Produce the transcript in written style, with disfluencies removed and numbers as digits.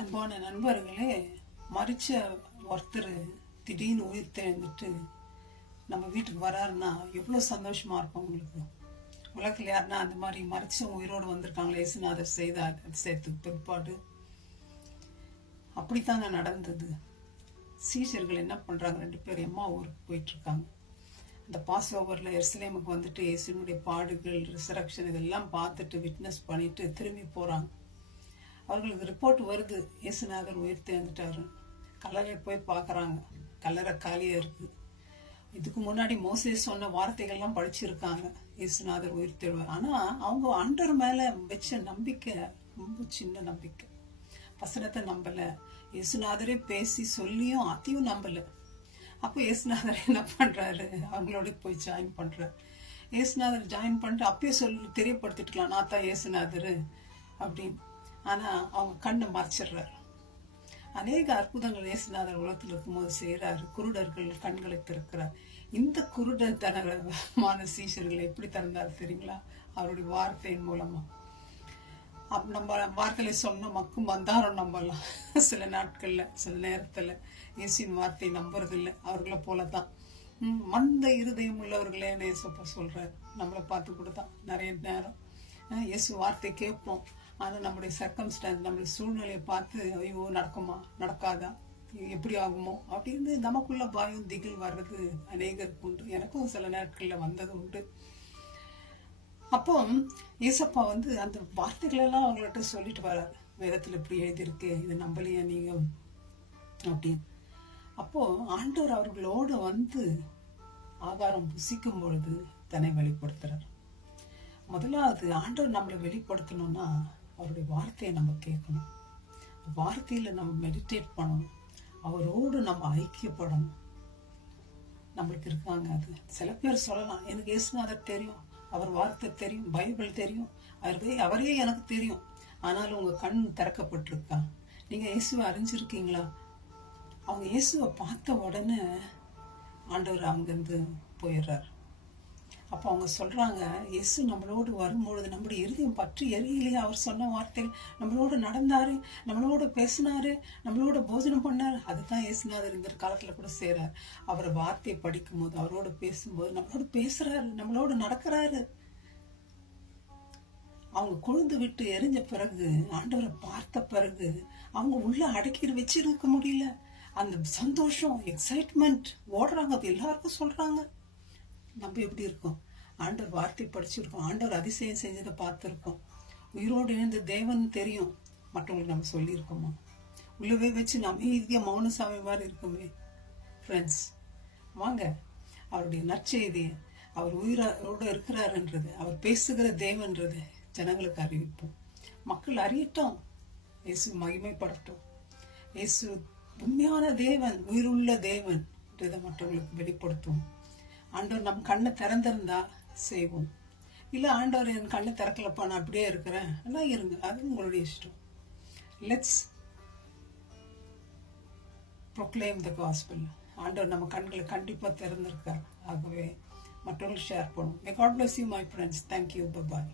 அன்பான நண்பர்களே, மறிச்ச ஒருத்தர் திடீர்னு உயிர் தெழுந்துட்டு நம்ம வீட்டுக்கு வராருன்னா எவ்வளோ சந்தோஷமா இருக்கும் உங்களுக்கு. உலகத்தில் யாருன்னா அந்த மாதிரி மறிச்சவங்க உயிரோடு வந்திருக்காங்களே, இயேசுநாதர் செய்த அதிசயத்துக்கு பிற்பாடு அப்படித்தாங்க நடந்தது. சீஷர்கள் என்ன பண்றாங்க, 2 பேர் எம்மா ஊருக்கு போயிட்டு இருக்காங்க. இந்த பாஸ் ஓவரில் எருசலேமுக்கு வந்துட்டு இயேசுனுடைய பாடுகள், ரிசரக்ஷன் இதெல்லாம் பார்த்துட்டு விட்னஸ் பண்ணிட்டு திரும்பி போறாங்க. அவர்களுக்கு ரிப்போர்ட் வருது, இயேசுநாதர் உயிர் தேர்ந்துட்டாரு. கல்லறை போய் பார்க்குறாங்க, கல்லறை காலியாக இருக்குது. இதுக்கு முன்னாடி மோசே சொன்ன வார்த்தைகள்லாம் படிச்சிருக்காங்க, இயேசுநாதர் உயிர் தேடுவார். ஆனால் அவங்க ஆண்டவர் மேலே வச்ச நம்பிக்கை ரொம்ப சின்ன நம்பிக்கை. வசனத்தை நம்பலை, இயேசுநாதரே பேசி சொல்லியும் அதையும் நம்பலை. அப்போ இயேசுநாதர் என்ன பண்ணுறாரு, அவங்களோட போய் ஜாயின் பண்ணுறாரு. இயேசுநாதர் ஜாயின் பண்ணிட்டு அப்பயே சொல்லி தெரியப்படுத்திட்டுக்கலாம், நான் தான் இயேசுநாதர் அப்படின்னு. ஆனால் அவங்க கண்ணை மறைச்சிடுறாரு. அநேக அற்புதங்கள் இயேசுநாதர் உலகத்தில் இருக்கும்போது செய்கிறாரு. குருடர்கள் கண்களை திறக்கிறார். இந்த குருடர் தனமான சீஷர்களை எப்படி திறந்தார் தெரியுங்களா? அவருடைய வார்த்தையின் மூலமா. நம்ம வார்த்தையில சொன்ன மக்கும் வந்தாரம் நம்பலாம். சில நாட்கள்ல சில நேரத்துல இயேசுவின் வார்த்தையை நம்புறது இல்லை. அவர்களை போலதான் மந்த இருதயம் உள்ளவர்களே இயேசுப்பா சொல்றாரு. நம்மளை பார்த்து கொடுத்தான் நிறைய நேரம் இயேசு வார்த்தை கேட்போம். ஆனால் நம்முடைய சர்க்கம்ஸ்டான்ஸ், நம்முடைய சூழ்நிலையை பார்த்து ஐயோ நடக்குமா நடக்காதா எப்படி ஆகுமோ அப்படின்னு நமக்குள்ள பயம் திகில் வர்றது அநேகருக்கு உண்டு. எனக்கும் சில நாட்களில் வந்தது உண்டு. அப்போ ஏசப்பா அந்த வார்த்தைகளெல்லாம் அவங்கள்ட்ட சொல்லிட்டு வர்றாரு. வேதத்தில் இப்படி எழுதியிருக்கு, இதை நம்பலையா நீங்க அப்படின்னு. அப்போ ஆண்டவர் அவர்களோடு ஆகாரம் புசிக்கும் பொழுது தன்னை வெளிப்படுத்துறார். முதலாவது ஆண்டவர் நம்மளை வெளிப்படுத்தணும்னா அவருடைய வார்த்தையை நம்ம கேட்கணும், வார்த்தையில நம்ம மெடிடேட் பண்ணணும், அவரோடு நம்ம ஐக்கியப்படணும். நம்மளுக்கு இருக்காங்க அது. சில பேர் சொல்லலாம், எனக்கு இயேசுநாதர் தெரியும், அவர் வார்த்தை தெரியும், பைபிள் தெரியும், அவரே எனக்கு தெரியும். ஆனாலும் உங்க கண் திறக்கப்பட்டிருக்கா? நீங்க இயேசுவை அறிஞ்சிருக்கீங்களா? அவங்க இயேசுவை பார்த்த உடனே ஆண்டவர் அங்கிருந்து போயிடுறார். அப்போ அவங்க சொல்றாங்க, இயேசு நம்மளோடு வரும்பொழுது நம்முடைய இருதயம் பற்றி எரியலையே. அவர் சொன்ன வார்த்தைகள் நம்மளோட நடந்தாரு, நம்மளோட பேசினாரு, நம்மளோட போஜனம் பண்ணாரு. அதுதான் இயேசுநாதர் இந்த காலத்துல கூட செய்றாரு. அவர் வார்த்தையை படிக்கும் போது, அவரோட பேசும்போது நம்மளோட பேசுறாரு, நம்மளோட நடக்கிறாரு. அவங்க கொழுந்து விட்டு எரிஞ்ச பிறகு, ஆண்டவரை பார்த்த பிறகு அவங்க உள்ள அடக்கி வச்சிருக்க முடியல. அந்த சந்தோஷம், எக்ஸைட்மெண்ட் ஓடுறாங்க. அது எல்லாருக்கும் சொல்றாங்க. நம்ம எப்படி இருக்கோம்? ஆண்டவர் வார்த்தை படிச்சிருக்கோம், ஆண்டவர் அதிசயம் செஞ்சதை பார்த்துருக்கோம், உயிரோடு இணைந்த தேவன் தெரியும். மற்றவங்களுக்கு நம்ம சொல்லியிருக்கோமா? உள்ளவே வச்சு அமைதியா மௌன சாமி மாதிரி இருக்குமே. ஃப்ரெண்ட்ஸ், வாங்க அவருடைய நற்செய்தியை, அவர் உயிரோடு இருக்கிறாருன்றது, அவர் பேசுகிற தேவன்றது ஜனங்களுக்கு அறிவிப்போம். மக்கள் அறியட்டும், இயேசு மகிமைப்படட்டும். இயேசு உண்மையான தேவன், உயிருள்ள தேவன் என்றதை மற்றவங்களுக்கு வெளிப்படுத்தும். ஆண்டவர் நம் கண்ணை திறந்திருந்தா செய்வோம். இல்லை ஆண்டவர் என் கண்ணை திறக்கலப்பா, நான் அப்படியே இருக்கிறேன், எல்லாம் இருங்க, அது உங்களுடைய இஷ்டம். Let's proclaim the gospel. ஆண்டவர் நம்ம கண்களை கண்டிப்பாக திறந்திருக்கார். ஆகவே மற்றவங்களுக்கு ஷேர் பண்ணுவோம். May God bless you my friends. Thank you. Bye bye.